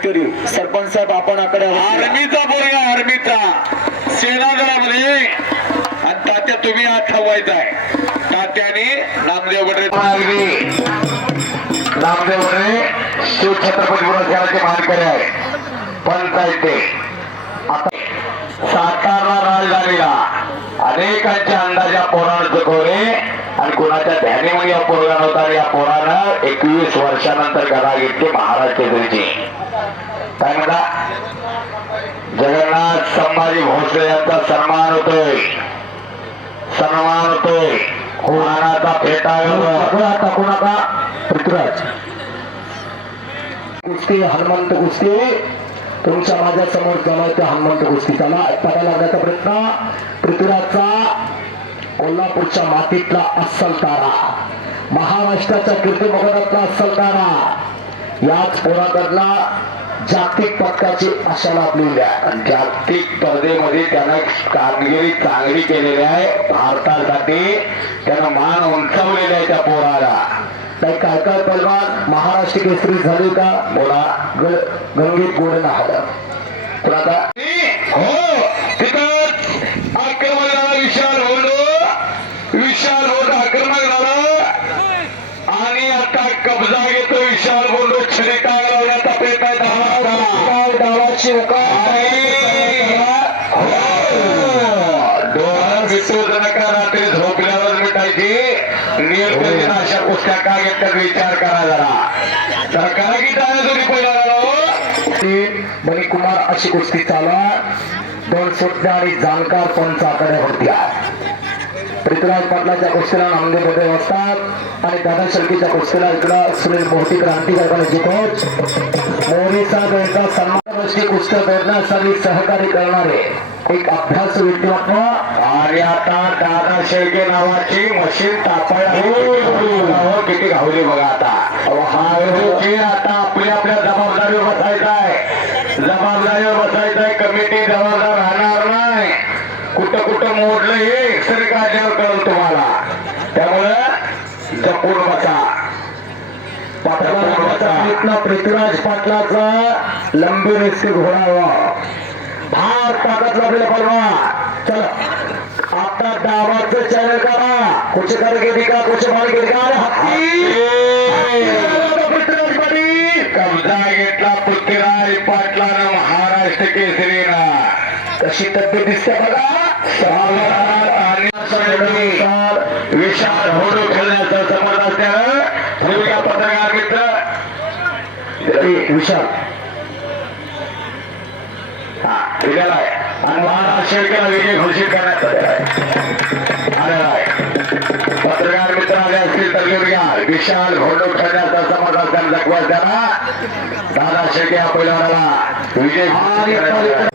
शेतकरी सरपंच साहेब आपण आकडे आर्मीचा पोरगा आर्मीचा. सेनादलामध्ये. आणि तात्या तुम्ही हात ठेवायचाय तात्याने नामदेव गडरे नामदेव गडरे शिव छत्रपती पुरस्काराचे मानकरी आहे पंचायत. ते आता सातारा राजधानीला अनेकांच्या अंदाजा पोरानं चुकवले आणि कुणाच्या ध्यानीमध्ये या पोरगा नव्हता आणि या पोरानं एकवीस वर्षानंतर घरा घेतली महाराज केसरीची काय म्हणा जगन्नाथ संभाजी भोसले यांचा सन्मान होतोय सन्मान होतोय कोणाचा फेटा टाकू नका पृथ्वीराज. कुस्ती हनुमंत कुस्ती. तुमच्या माझ्यासमोर जमायचं हनुमंत कुस्ती. त्याला पडा लागण्याचा प्रयत्न. पृथ्वीराजचा कोल्हापूरच्या मातीतला अस्सल तारा. महाराष्ट्राच्या कीर्ती कीर्तिमोहरातला अस्सल तारा. याच पोराकडला जागतिक पदकाची आशा लाभलेली आहे जागतिक स्पर्धेमध्ये त्यांना कामगिरी चांगली केलेली आहे. भारतासाठी त्यानं मान उंचावलेला आहे त्या पोराला. काही काय काय पैलवान महाराष्ट्र केसरी झाले का? बोला. ग- गंगेत गोड नाहड कुणाचा हो तिथं आक्रमण झाला विशाल होलो विशाल होड आक्रमण झाला आणि आता कब्जा घेतो विशाल होडो छडी डोळा नका रात्री झोपल्यावर मिटायची अशा विचार करा जरा की तुम्ही पहिला मणिकुमार अशी कुस्ती चालवा दोन सुटण्या आणि जाणकार पंचाकडे होत्या पृथ्वीराज पाटलाच्या कुस्तीला नामदेवमध्ये असतात आणि दादा शेळकीच्या कुस्तीला इकडं सुनील मोठी क्रांतिकारी कॉलेजचे मोरीचा सन्मान गोष्टी कुस्त्या दौडण्यासाठी सहकार्य करणारे एक अभ्यास व्यक्तिमत्व आणि आता दादा शेळके नावाची मशीन तापायला हो, किती घावली बघा आता. आता आपल्या आपल्या जबाबदारीवर बसायचा आहे जबाबदारीवर बसायचं आहे कमिटी जबाबदार राहणार नाही. कुठं कुठं मोडलं हे एक्सरे काढल्यावर कळलं तुम्हाला. त्यामुळं जपून बसा. पाटला पृथ्वीराज पाटलाचा लंबी रेस्की घोडावा. फार ताकद लागले परवा. चला. आता डावाचं चॅनल करा. कुछ दिखा कुछ मार के? पृथ्वीराज पाटील! कब्जा घेतला पृथ्वीराज पाटलानं महाराष्ट्र केसरीनं. कशी तब्येत दिसते बघा. आणि विशाल होडो खेळण्याचं समज असल्यानं ठेवूया पत्रकार मित्र ए, विशाल हा दिलेला आहे. आणि महाराष्ट्र शेळकेला विजय घोषित करण्यात आलेला आहे. आलेला आहे. पत्रकार मित्र आले असतील तर घेऊन घ्या विशाल घोडो खेळण्याचा समज असल्यानं दाखवा त्यांना दादा शेळके या पहिल्या विजय आलेला आहे.